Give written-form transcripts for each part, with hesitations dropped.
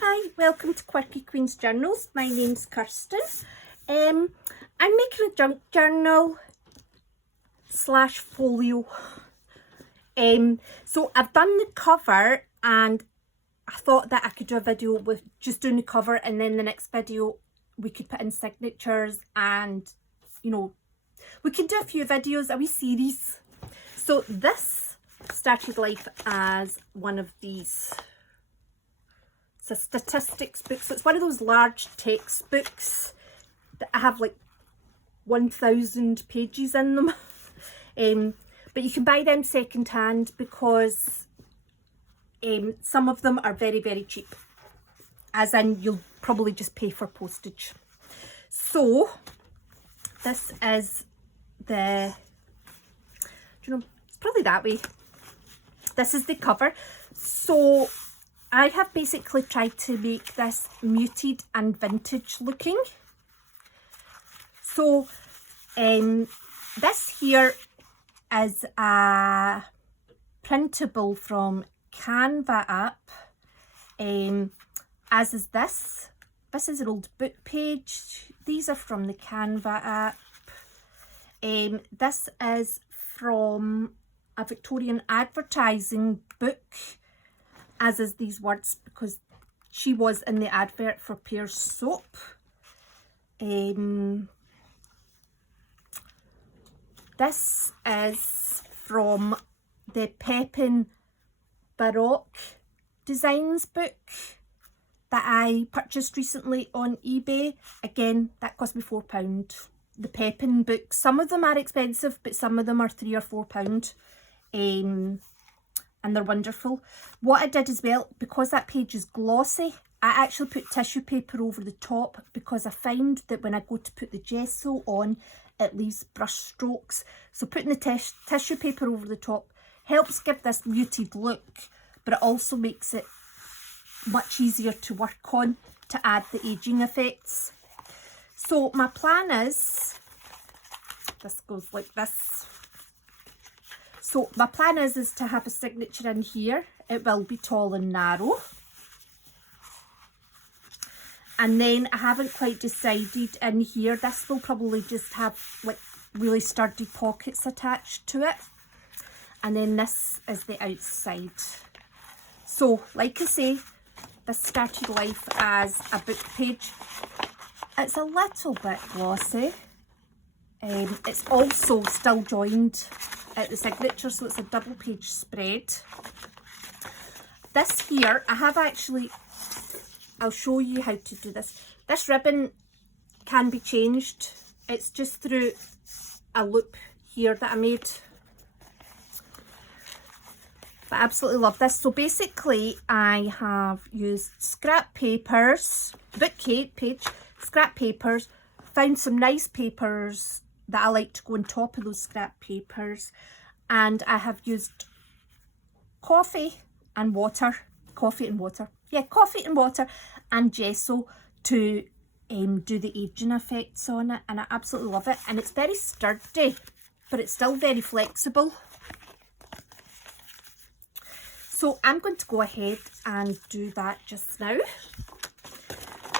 Hi, welcome to Quirky Queen's Journals. My name's Kirsten. I'm making a junk journal / folio. So I've done the cover and I thought that I could do a video with just doing the cover, and then the next video we could put in signatures and, you know, we could do a few videos, a wee series. So this started life as one of these. It's a statistics book, so it's one of those large textbooks that have like 1,000 pages in them. But you can buy them second hand because some of them are very, very cheap, as in you'll probably just pay for postage. So this is the, you know, it's probably that way. This is the cover. So I have basically tried to make this muted and vintage looking. So this here is a printable from Canva app, as is this. This is an old book page. These are from the Canva app. This is from a Victorian advertising book, as is these words, because she was in the advert for Pear's soap. This is from the Pepin Baroque Designs book that I purchased recently on eBay. Again, that cost me £4. The Pepin books, some of them are expensive, but some of them are £3 or £4. And they're wonderful. What I did as well, because that page is glossy, I actually put tissue paper over the top, because I find that when I go to put the gesso on, it leaves brush strokes. So putting the tissue paper over the top helps give this muted look, but it also makes it much easier to work on to add the aging effects. So my plan is, this goes like this. So my plan is to have a signature in here. It will be tall and narrow. And then I haven't quite decided in here. This will probably just have like really sturdy pockets attached to it. And then this is the outside. So like I say, this started life as a book page. It's a little bit glossy. It's also still joined at the signature, so it's a double page spread. This here, I have actually, I'll show you how to do this. This ribbon can be changed. It's just through a loop here that I made. But I absolutely love this. So basically I have used scrap papers, book page, scrap papers, found some nice papers that I like to go on top of those scrap papers, and I have used coffee and water and gesso to do the aging effects on it, and I absolutely love it. And it's very sturdy, but it's still very flexible. So I'm going to go ahead and do that just now.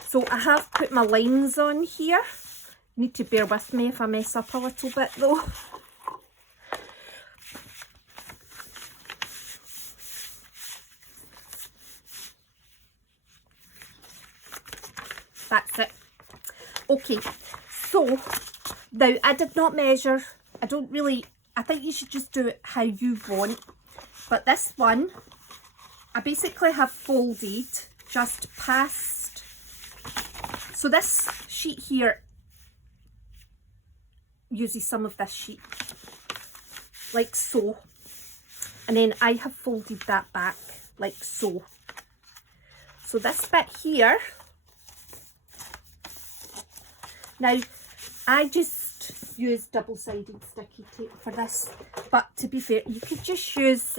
So I have put my lines on here. You need to bear with me if I mess up a little bit though. That's it. Okay, so now I did not measure. I think you should just do it how you want. But this one, I basically have folded just past. So this sheet here uses some of this sheet, like so. And then I have folded that back, like so. So this bit here, now I just use double-sided sticky tape for this, but to be fair, you could just use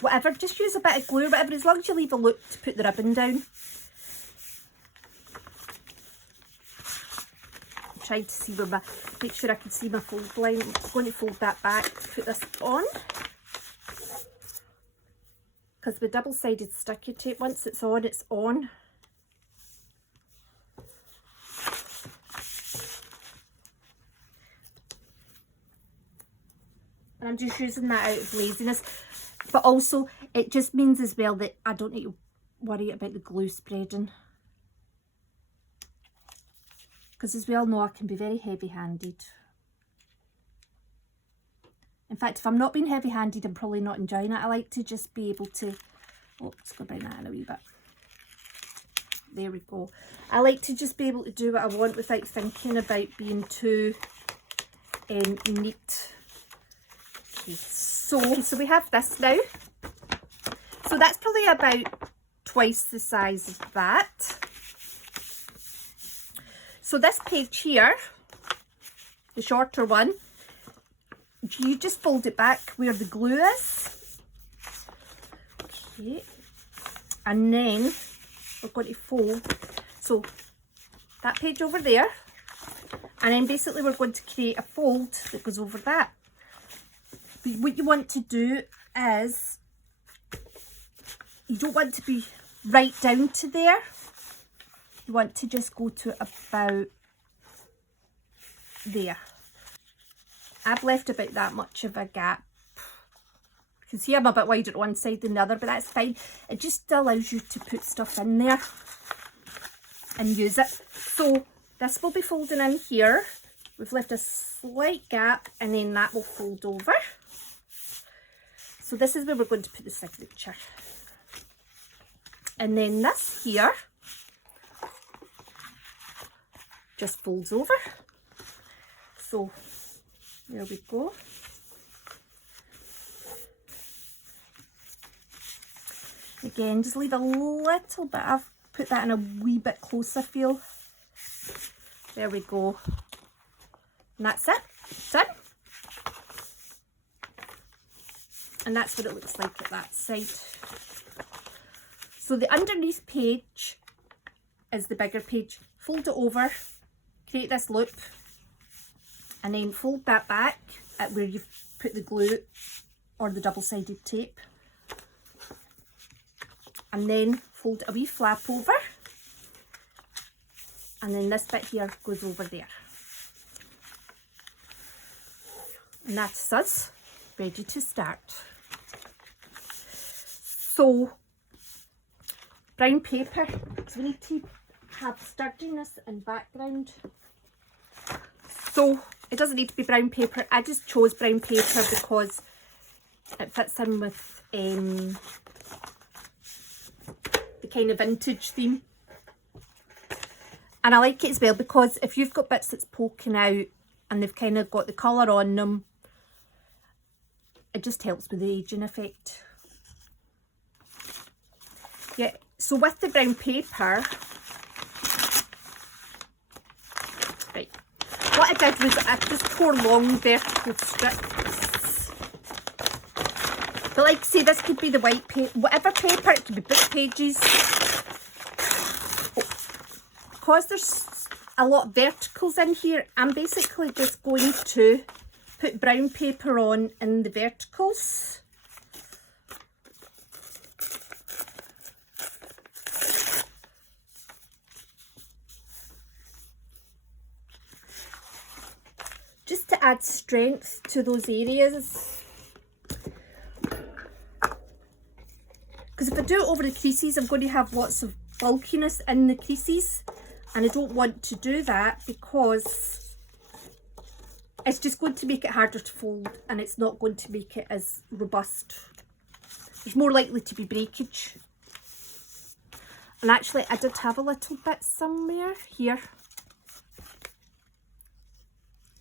whatever, just use a bit of glue, whatever, as long as you leave a loop to put the ribbon down. I'm trying to see where make sure I can see my fold line. I'm going to fold that back, put this on. because with double-sided sticky tape, once it's on, it's on. And I'm just using that out of laziness, but also it just means as well that I don't need to worry about the glue spreading, because as we all know, I can be very heavy-handed. In fact, if I'm not being heavy-handed, I'm probably not enjoying it. I like to just be able to, oh, let's go bring that in a wee bit. There we go. I like to just be able to do what I want without thinking about being too neat. Okay, so we have this now. So that's probably about twice the size of that. So this page here, the shorter one, you just fold it back where the glue is. Okay. And then we're going to fold. So that page over there. And then basically we're going to create a fold that goes over that. But what you want to do is, you don't want to be right down to there. You want to just go to about there. I've left about that much of a gap. You can see I'm a bit wider on one side than the other, but that's fine. It just allows you to put stuff in there and use it. So this will be folding in here. We've left a slight gap, and then that will fold over. So this is where we're going to put the signature. And then this here just folds over. So there we go. Again, just leave a little bit. I've put that in a wee bit closer feel. There we go. And that's it. Done. And that's what it looks like at that side. So the underneath page is the bigger page. Fold it over, create this loop, and then fold that back at where you've put the glue or the double-sided tape. And then fold a wee flap over, and then this bit here goes over there. And that's us ready to start. So brown paper, because we need to have sturdiness and background. So it doesn't need to be brown paper. I just chose brown paper because it fits in with the kind of vintage theme. And I like it as well because if you've got bits that's poking out and they've kind of got the colour on them, it just helps with the aging effect. Yeah, so with the brown paper, right, what I did was I just tore long vertical strips. But like I say, this could be the white paper, whatever paper, it could be book pages. Because there's a lot of verticals in here, I'm basically just going to put brown paper on in the verticals. Just to add strength to those areas. Because if I do it over the creases, I'm going to have lots of bulkiness in the creases. And I don't want to do that because it's just going to make it harder to fold and it's not going to make it as robust. There's more likely to be breakage. And actually I did have a little bit somewhere here.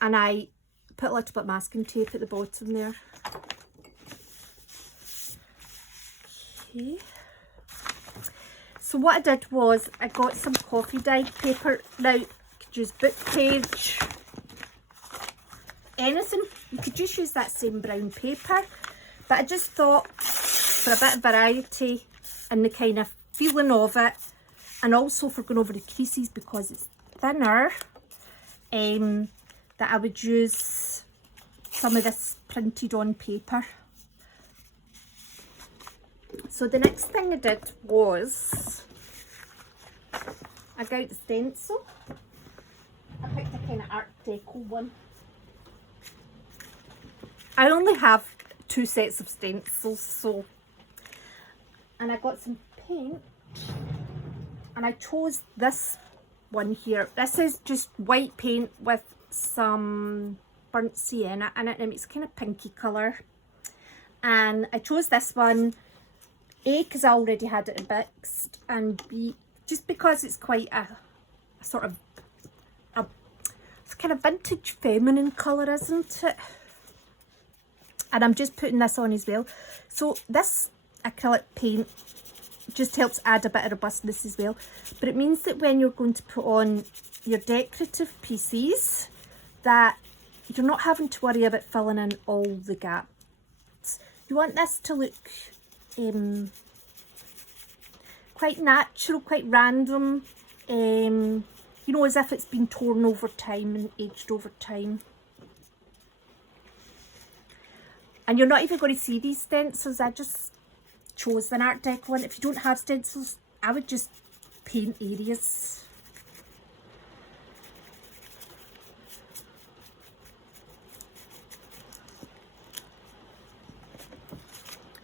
And I put a little bit of masking tape at the bottom there. Okay. So what I did was I got some coffee dyed paper. Now you could use book page, anything. You could just use that same brown paper. But I just thought for a bit of variety and the kind of feeling of it, and also for going over the creases because it's thinner, that I would use some of this printed on paper. So the next thing I did was I got the stencil. I picked a kind of Art Deco one. I only have 2 sets of stencils, so, and I got some paint, and I chose this one here. This is just white paint with some burnt sienna in it, and it's kind of pinky colour. And I chose this one, A, because I already had it mixed, and B, just because it's quite a sort of it's kind of vintage feminine colour, isn't it? And I'm just putting this on as well. So this acrylic paint just helps add a bit of robustness as well. But it means that when you're going to put on your decorative pieces, that you're not having to worry about filling in all the gaps. You want this to look quite natural, quite random, you know, as if it's been torn over time and aged over time. And you're not even going to see these stencils. I just chose an Art Deco one. If you don't have stencils, I would just paint areas.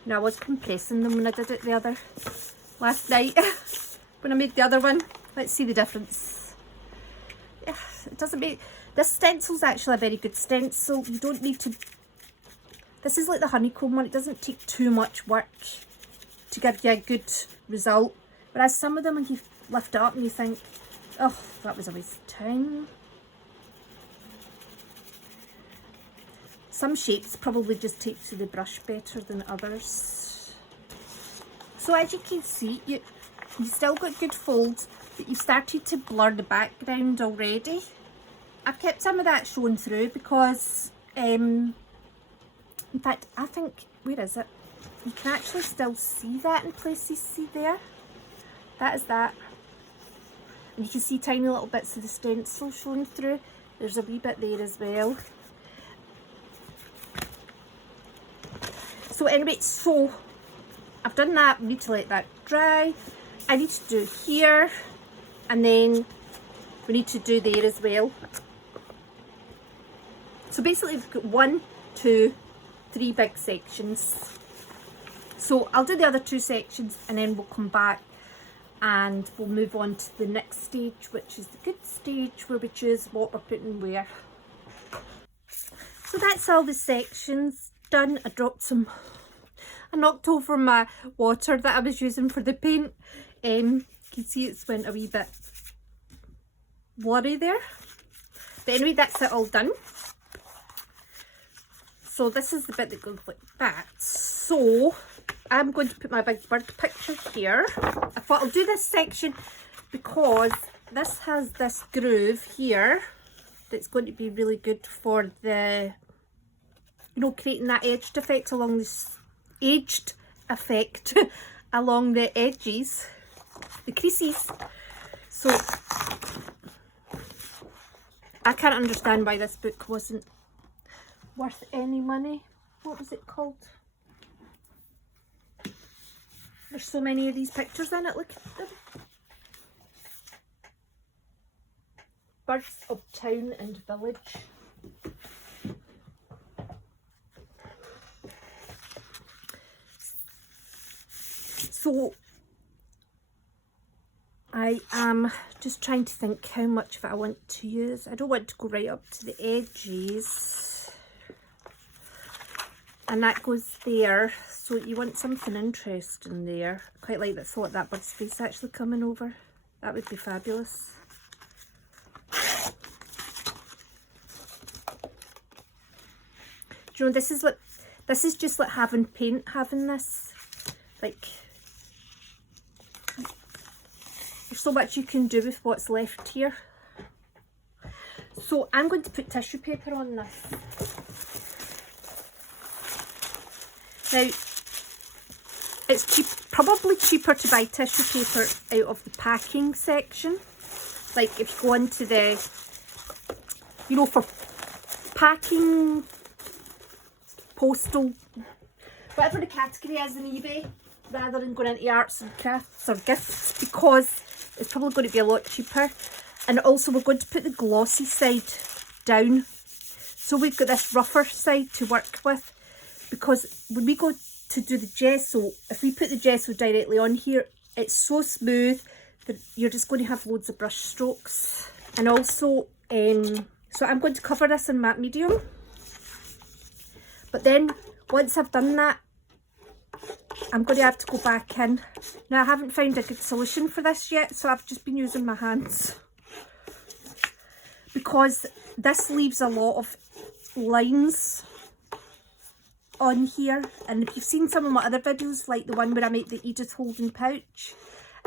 Now, I was compressing them when I did it last night when I made the other one. Let's see the difference. Yeah, it doesn't make, this stencil's actually a very good stencil. You don't need to, this is like the honeycomb one, it doesn't take too much work to give you a good result. Whereas some of them, when you lift it up and you think, oh, that was a waste of time. Some shapes probably just take to the brush better than others. So as you can see, you've still got good folds, but you've started to blur the background already. I've kept some of that showing through because, in fact, I think, where is it? You can actually still see that in places, see there? That is that. And you can see tiny little bits of the stencil showing through. There's a wee bit there as well. So anyway, so I've done that. We need to let that dry. I need to do here, and then we need to do there as well. So basically we've got 1, 2, 3 big sections. So I'll do the other 2 sections and then we'll come back and we'll move on to the next stage, which is the good stage where we choose what we're putting where. So that's all the sections done. I knocked over my water that I was using for the paint. You can see it's went a wee bit blurry there. But anyway, that's it all done. So this is the bit that goes like that. So I'm going to put my big bird picture here. I thought I'll do this section because this has this groove here that's going to be really good for the, you know, creating that edged effect along this along the edges, the creases. So I can't understand why this book wasn't worth any money. What was it called? There's so many of these pictures in it, look at them. Birds of Town and Village. So I am just trying to think how much of it I want to use. I don't want to go right up to the edges. And that goes there. So you want something interesting there. I quite like that thought, that bird's face actually coming over. That would be fabulous. Do you know, this is just like having paint, having this. Like, there's so much you can do with what's left here. So I'm going to put tissue paper on this. Now, it's probably cheaper to buy tissue paper out of the packing section. Like if you go into the, you know, for packing, postal, whatever the category is in eBay, rather than going into arts and crafts or gifts, because it's probably going to be a lot cheaper. And also we're going to put the glossy side down, so we've got this rougher side to work with, because when we go to do the gesso, if we put the gesso directly on here, it's so smooth that you're just going to have loads of brush strokes. And also so I'm going to cover this in matte medium, but then once I've done that, I'm going to have to go back in. Now I haven't found a good solution for this yet, so I've just been using my hands, because this leaves a lot of lines on here. And if you've seen some of my other videos, like the one where I make the Edith holding pouch,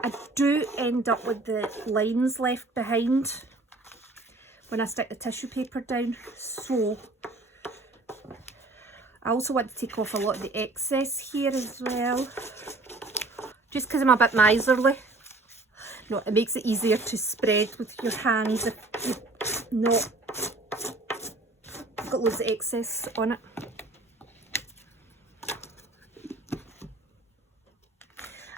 I do end up with the lines left behind when I stick the tissue paper down. So I also want to take off a lot of the excess here as well, just because I'm a bit miserly. No, it makes it easier to spread with your hands if you've not got loads of excess on it.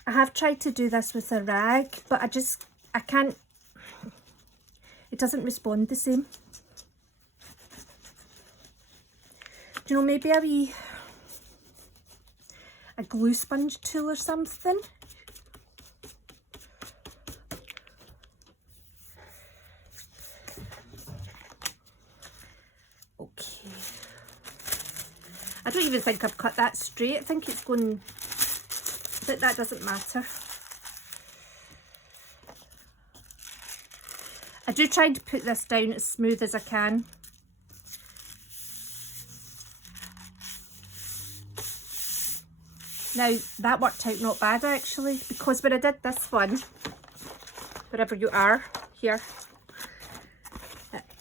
I have tried to do this with a rag, but I can't, it doesn't respond the same. Do you know, maybe a glue sponge tool or something? Okay. I don't even think I've cut that straight. I think it's going, but that doesn't matter. I do try to put this down as smooth as I can. Now that worked out not bad actually, because when I did this one, wherever you are here,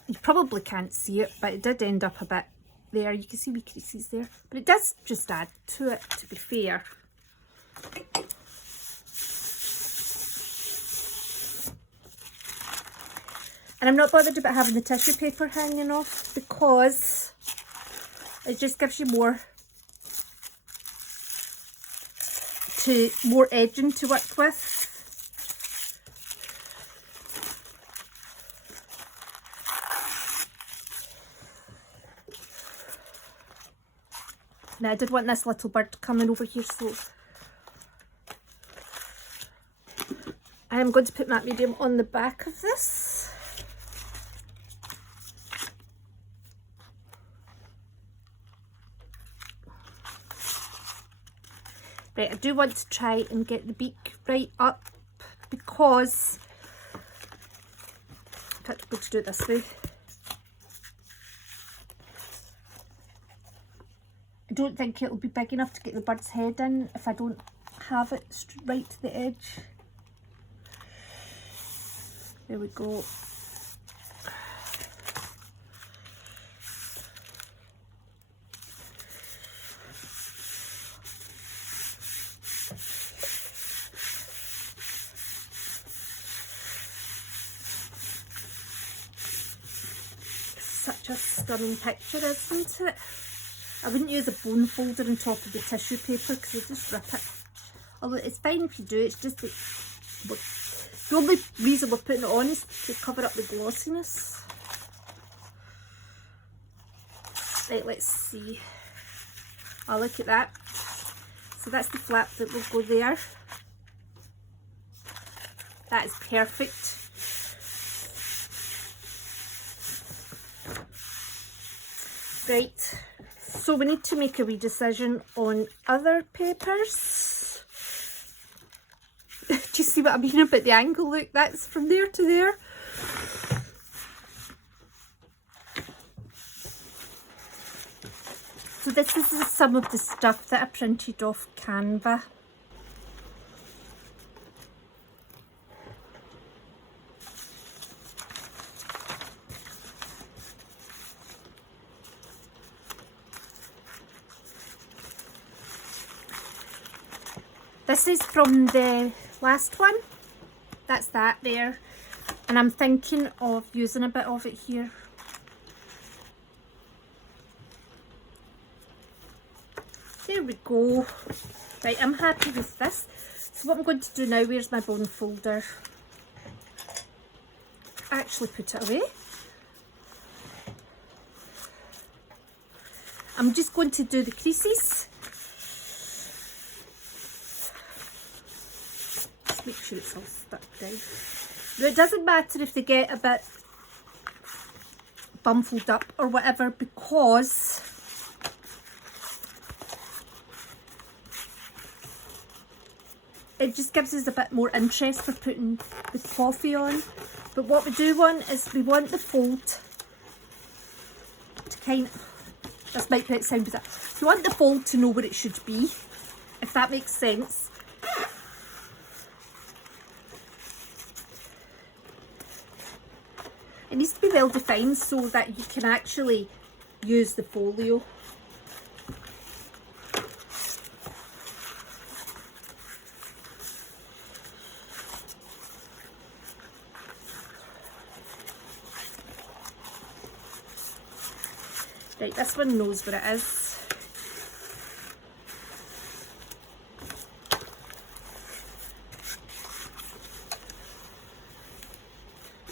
you probably can't see it, but it did end up a bit there. You can see wee creases there, but it does just add to it, to be fair. And I'm not bothered about having the tissue paper hanging off, because it just gives you more edging to work with. Now I did want this little bird coming over here, so I am going to put matte medium on the back of this. Right, I do want to try and get the beak right up, because in fact I'm going to do it this way. I don't think it'll be big enough to get the bird's head in if I don't have it right to the edge. There we go. Such a stunning picture, isn't it? I wouldn't use a bone folder on top of the tissue paper because you'll just rip it. Although it's fine if you do, it's just that the only reason we're putting it on is to cover up the glossiness. Right, let's see. Oh, look at that. So that's the flap that will go there. That is perfect. Right, so we need to make a wee decision on other papers. Do you see what I mean about the angle? Look, that's from there to there. So this is some of the stuff that I printed off Canva. This is from the last one. That's that there. And I'm thinking of using a bit of it here. There we go. Right, I'm happy with this. So what I'm going to do now, where's my bone folder? Actually put it away. I'm just going to do the creases. Just make sure it's all stuck down. Now it doesn't matter if they get a bit bumbled up or whatever, because it just gives us a bit more interest for putting the coffee on. But what we do want is we want the fold to kind of, this might be it sound bizarre, you want the fold to know where it should be, if that makes sense. It needs to be well defined so that you can actually use the folio. Right, this one knows where it is.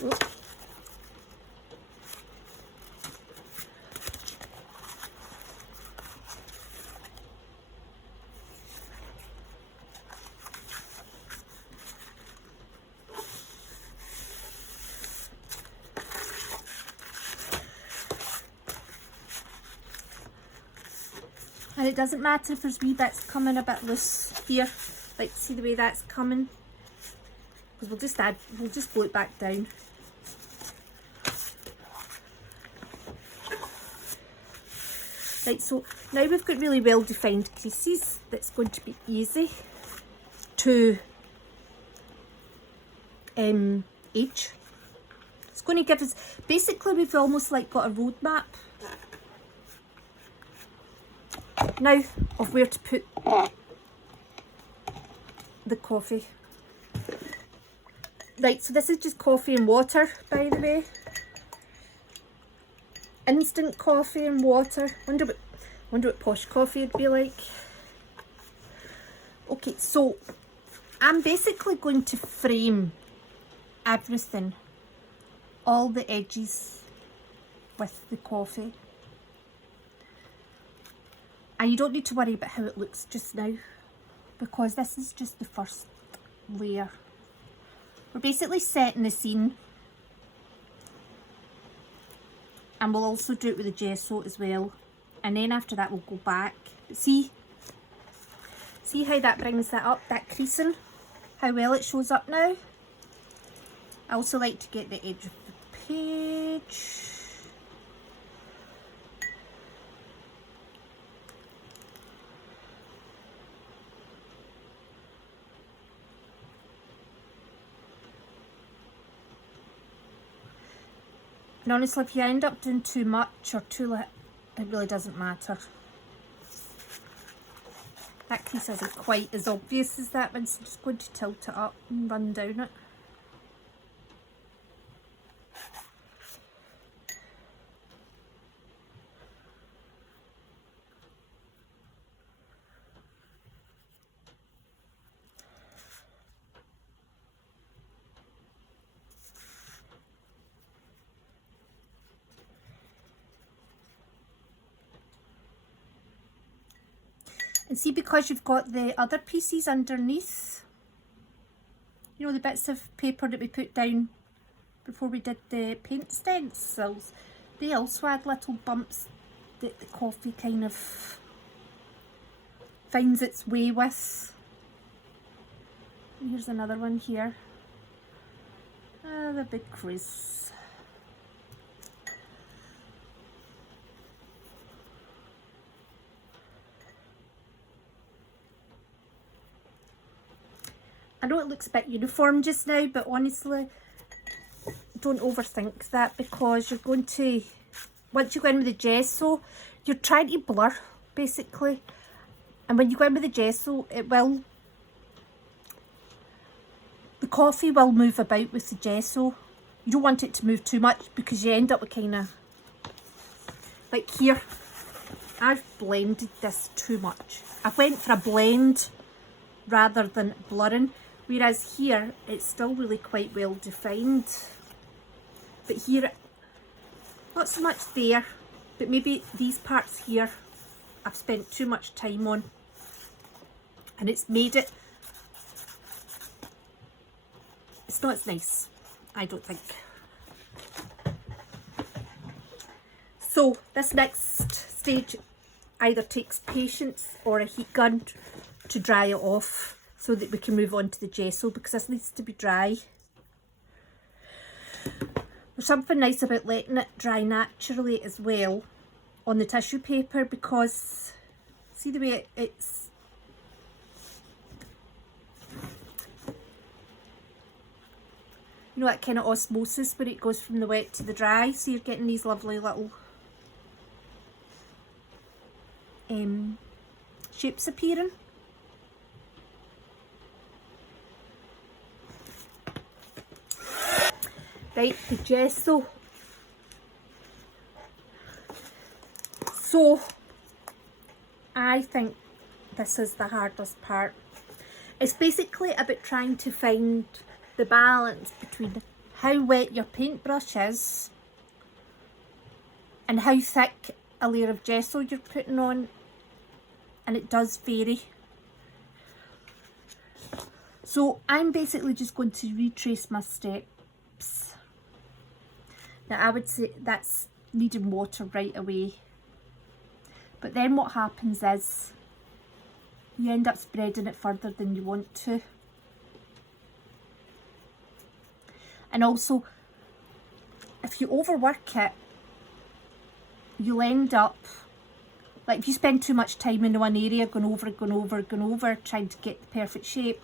Oh. And it doesn't matter if there's wee bits coming a bit loose here, like see the way that's coming, because we'll just blow it back down. Right, so now we've got really well defined creases. That's going to be easy to edge. It's going to give us, basically we've almost like got a roadmap now of where to put the coffee. Right, so this is just coffee and water, by the way. Instant coffee and water. Wonder what posh coffee would be like. Okay, so I'm basically going to frame everything, all the edges with the coffee. And you don't need to worry about how it looks just now, because this is just the first layer. We're basically setting the scene, and we'll also do it with the gesso as well. And then after that we'll go back. See how that brings that up, that creasing, how well it shows up now. I also like to get the edge of the page. And honestly, if you end up doing too much or too little, it really doesn't matter. That crease isn't quite as obvious as that one, so I'm just going to tilt it up and run down it. And see, because you've got the other pieces underneath, you know, the bits of paper that we put down before we did the paint stencils, they also had little bumps that the coffee kind of finds its way with. And here's another one here. The big crease. I know it looks a bit uniform just now, but honestly, don't overthink that, because you're going to, once you go in with the gesso, you're trying to blur, basically. And when you go in with the gesso, the coffee will move about with the gesso. You don't want it to move too much, because you end up with kind of, like here, I've blended this too much. I went for a blend rather than blurring, whereas here it's still really quite well defined. But here, not so much there, but maybe these parts here I've spent too much time on, and it's made it, it's not as nice, I don't think. So this next stage either takes patience or a heat gun to dry it off so that we can move on to the gesso, because this needs to be dry. There's something nice about letting it dry naturally as well on the tissue paper, because see the way it's, you know, that kind of osmosis where it goes from the wet to the dry, so you're getting these lovely little shapes appearing. Right, the gesso. So I think this is the hardest part. It's basically about trying to find the balance between how wet your paintbrush is and how thick a layer of gesso you're putting on, and it does vary. So I'm basically just going to retrace my steps. Now I would say that's needing water right away, but then what happens is you end up spreading it further than you want to. And also, if you overwork it, you'll end up, like if you spend too much time in one area going over, trying to get the perfect shape,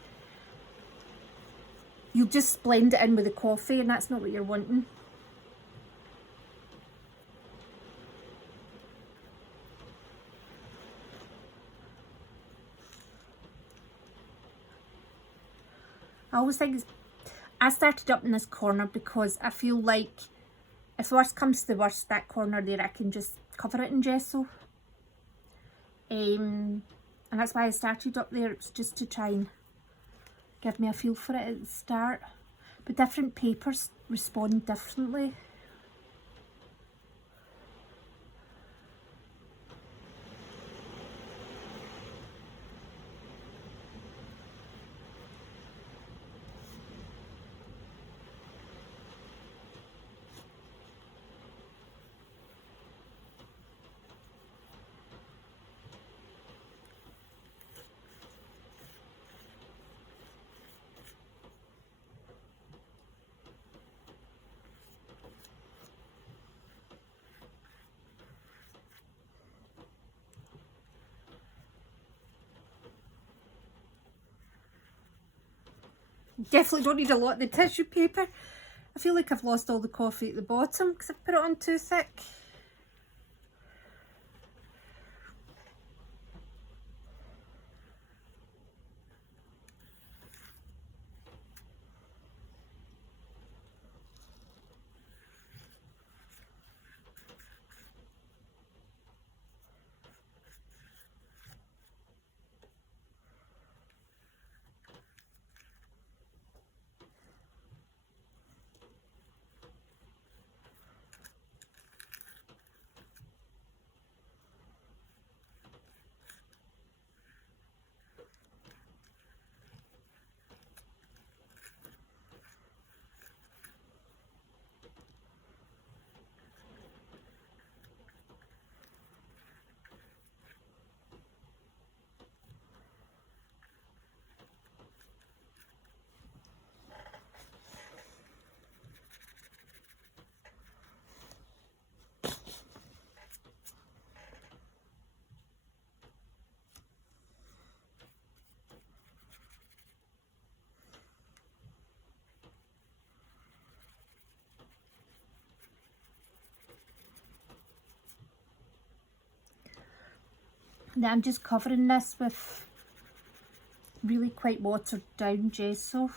you'll just blend it in with the coffee, and that's not what you're wanting. I always think I started up in this corner because I feel like if worst comes to the worst, that corner there, I can just cover it in gesso. And that's why I started up there. It was just to try and give me a feel for it at the start. But different papers respond differently. Definitely don't need a lot of the tissue paper. I feel like I've lost all the coffee at the bottom because I've put it on too thick. Now I'm just covering this with really quite watered down gesso.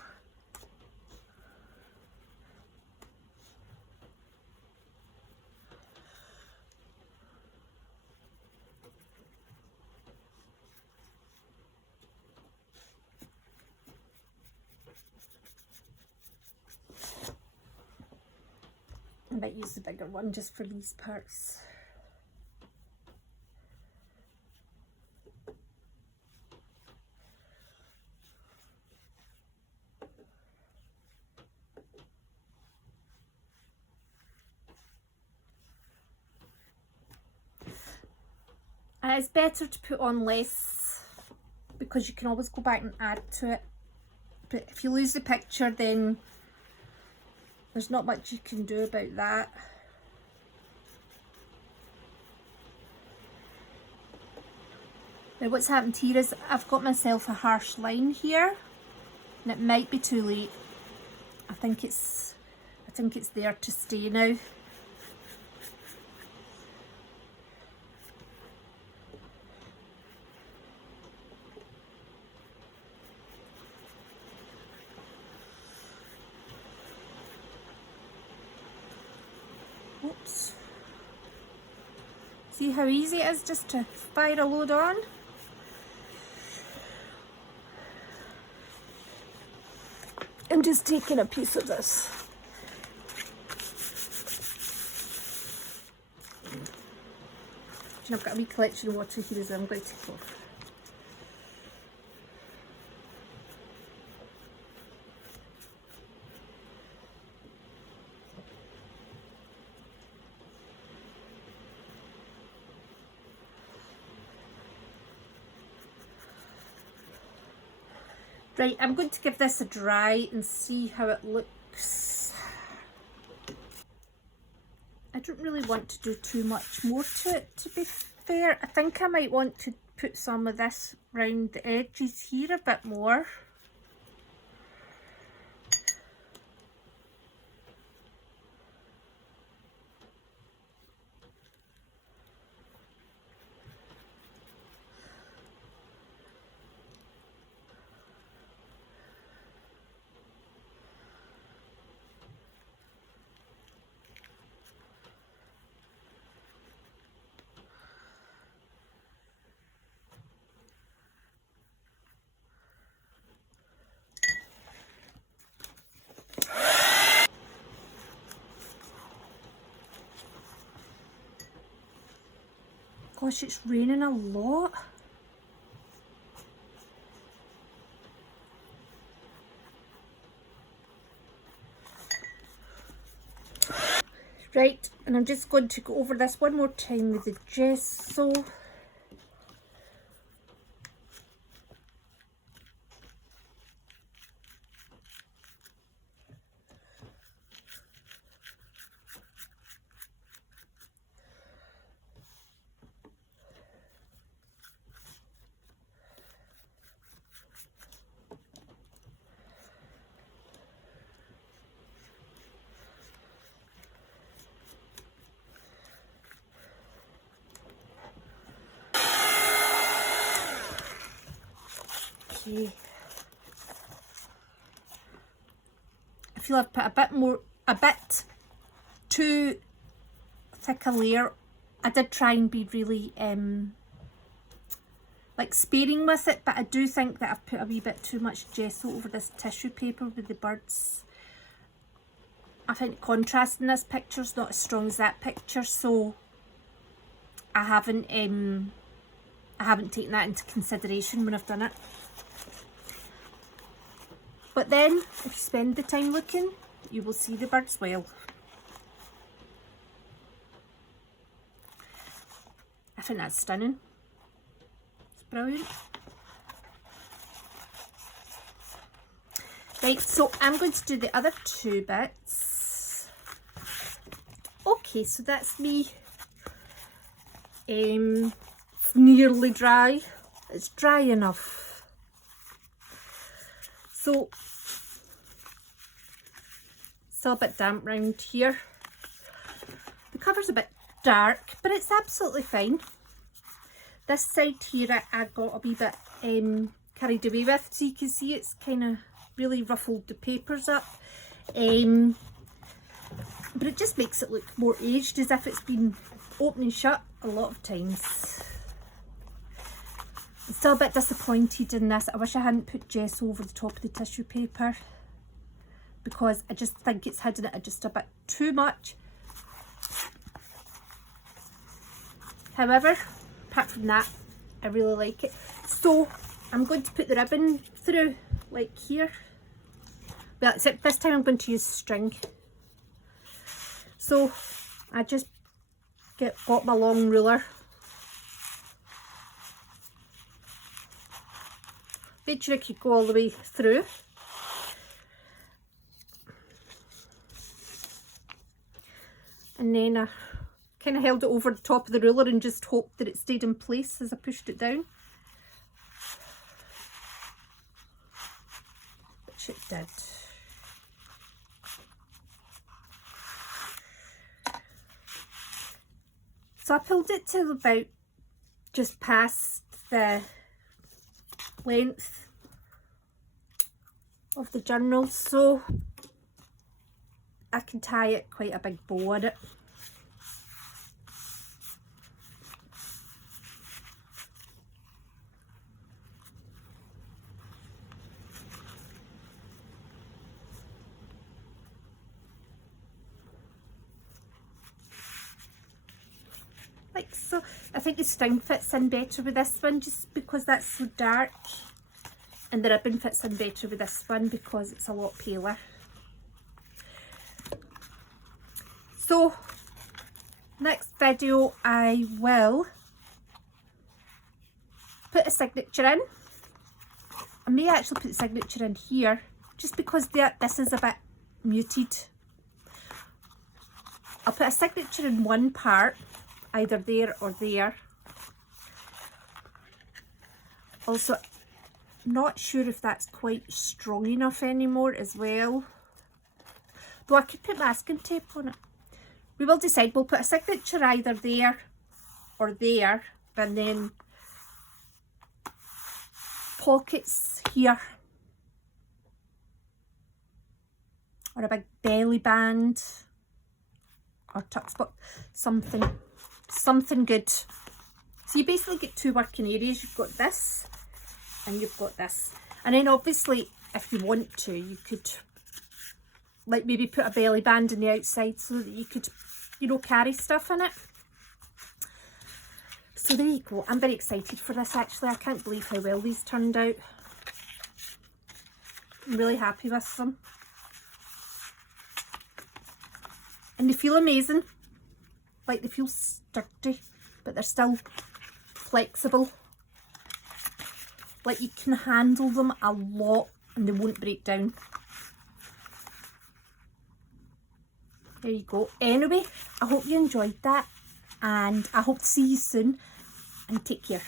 might use the bigger one just for these parts. It's better to put on less because you can always go back and add to it. But if you lose the picture, then there's not much you can do about that. Now what's happened here is I've got myself a harsh line here, and it might be too late. I think it's there to stay now. Oops. See how easy it is just to fire a load on? I'm just taking a piece of this. And I've got a wee collection of water here as well. I'm going to take off. Right, I'm going to give this a dry and see how it looks. I don't really want to do too much more to it, to be fair. I think I might want to put some of this round the edges here a bit more. Gosh, it's raining a lot. Right, and I'm just going to go over this one more time with the gesso. Okay. I feel I've put a bit too thick a layer. I did try and be really like sparing with it, but I do think that I've put a wee bit too much gesso over this tissue paper with the birds. I think contrast in this picture is not as strong as that picture, so I haven't taken that into consideration when I've done it. But then, if you spend the time looking, you will see the birds well. I think that's stunning. It's brilliant. Right, so I'm going to do the other two bits. Okay, so that's me. It's nearly dry. It's dry enough. So, still a bit damp round here. The cover's a bit dark, but it's absolutely fine. This side here I got a wee bit carried away with, so you can see it's kind of really ruffled the papers up. But it just makes it look more aged, as if it's been open and shut a lot of times. I'm still a bit disappointed in this. I wish I hadn't put gesso over the top of the tissue paper, because I just think it's hidden it just a bit too much. However, apart from that, I really like it. So I'm going to put the ribbon through, like here. Well, except this time I'm going to use string. So I just got my long ruler. Made sure I could go all the way through. And then I kind of held it over the top of the ruler and just hoped that it stayed in place as I pushed it down. Which it did. So I pulled it to about just past the length of the journal, so I can tie it quite a big bow on it. Like so. I think the string fits in better with this one just because that's so dark, and the ribbon fits in better with this one because it's a lot paler. So next video I will put a signature in. I may actually put the signature in here just because this is a bit muted. I'll put a signature in one part, either there or there. Also, not sure if that's quite strong enough anymore as well. Though I could put masking tape on it. We will decide. We'll put a signature either there or there, and then pockets here, or a big belly band, or tuck spot, something good. So you basically get two working areas. You've got this and you've got this, and then obviously if you want to, you could like maybe put a belly band on the outside so that you could, you know, carry stuff in it. So there you go. I'm very excited for this actually. I can't believe how well these turned out. I'm really happy with them. And they feel amazing. Like they feel sturdy, but they're still flexible. Like you can handle them a lot and they won't break down. There you go. Anyway, I hope you enjoyed that, and I hope to see you soon, and take care.